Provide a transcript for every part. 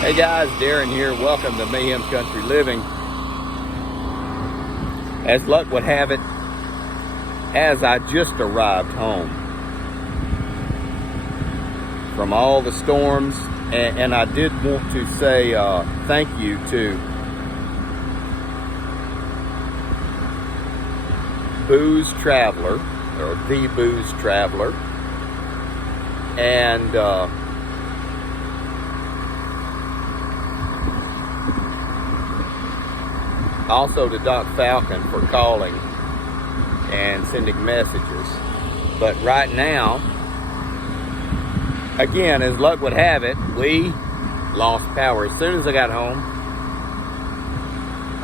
Hey guys, Darren here. Welcome to Mayhem Country Living. As luck would have it, as I just arrived home from all the storms, and I did want to say thank you to Booze Traveler, or The Booze Traveler, and also to Doc Falcon for calling and sending messages. But right now, again, as luck would have it, we lost power. As soon as I got home,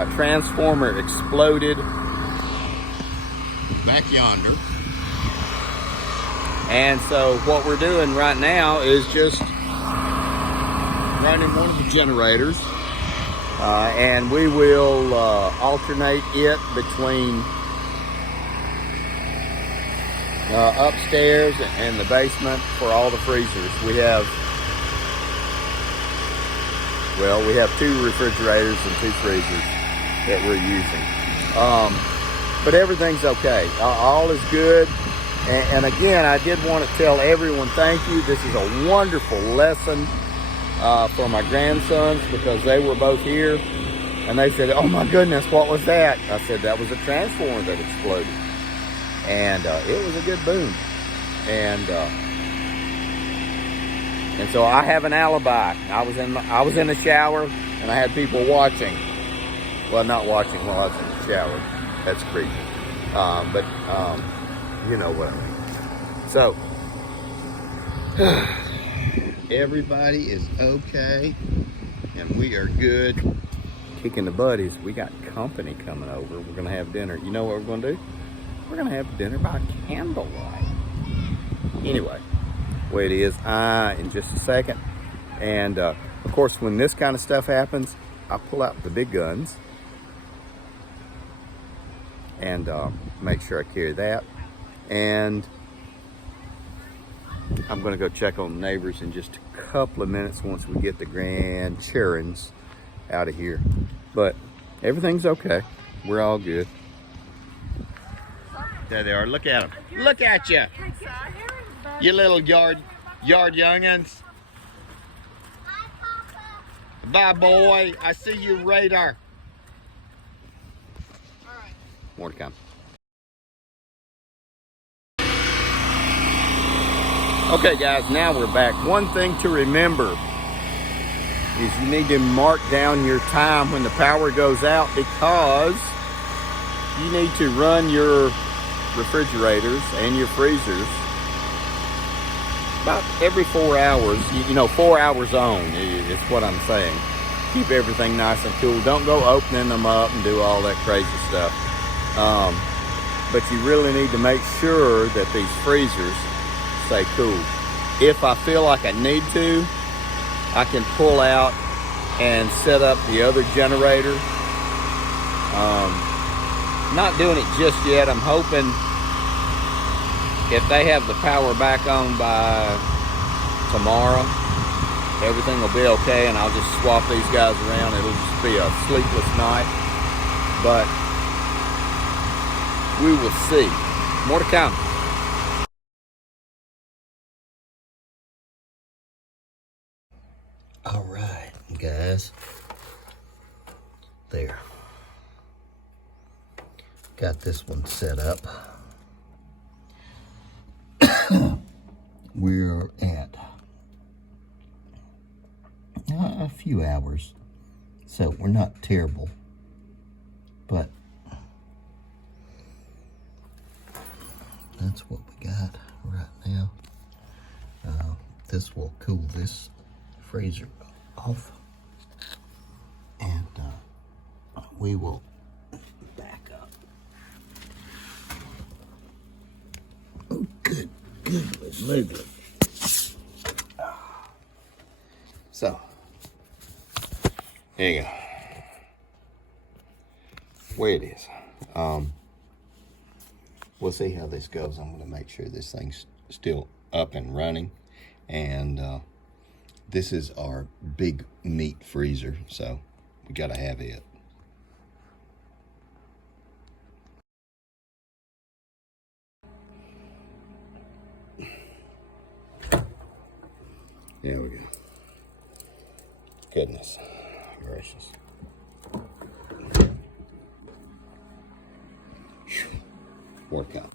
a transformer exploded back yonder. And so what we're doing right now is just running one of the generators. And we will alternate it between upstairs and the basement for all the freezers. We have 2 refrigerators and 2 freezers that we're using. But everything's okay. All is good. And again, I did want to tell everyone thank you. This is a wonderful lesson for my grandsons, because they were both here and they said, "Oh my goodness, what was that?" I said, "That was a transformer that exploded." And it was a good boom. And so I have an alibi. I was in the shower and I had people watching. Well, not watching while I was in the shower. That's creepy. But you know what I mean. So everybody is okay, and we are good. Kicking the buddies. We got company coming over. We're gonna have dinner. You know what we're gonna do? We're gonna have dinner by candlelight. Anyway, way it is. In just a second. And of course, when this kind of stuff happens, I pull out the big guns and make sure I carry that. And I'm going to go check on the neighbors in just a couple of minutes once we get the grand Charons out of here. But everything's okay. We're all good. There they are. Look at them. Look at you. You little yard youngins. Bye, boy. I see you radar. More to come. Okay guys, now we're back. One thing to remember is you need to mark down your time when the power goes out, because you need to run your refrigerators and your freezers about every 4 hours. 4 hours on is what I'm saying. Keep everything nice and cool. Don't go opening them up and do all that crazy stuff. But you really need to make sure that these freezers stay cool. If I feel like I need to, I can pull out and set up the other generator. Not doing it just yet. I'm hoping if they have the power back on by tomorrow, everything will be okay, and I'll just swap these guys around. It'll just be a sleepless night, but we will see. More to come. All right, guys. There. Got this one set up. We're at a few hours, so we're not terrible, but that's what we got right now. This will cool this freezer off, and we will back up. Oh, good movement. So, there you go. Where it is. We'll see how this goes. I'm going to make sure this thing's still up and running, and this is our big meat freezer, so we gotta have it. There we go. Goodness gracious. Whew. Workout.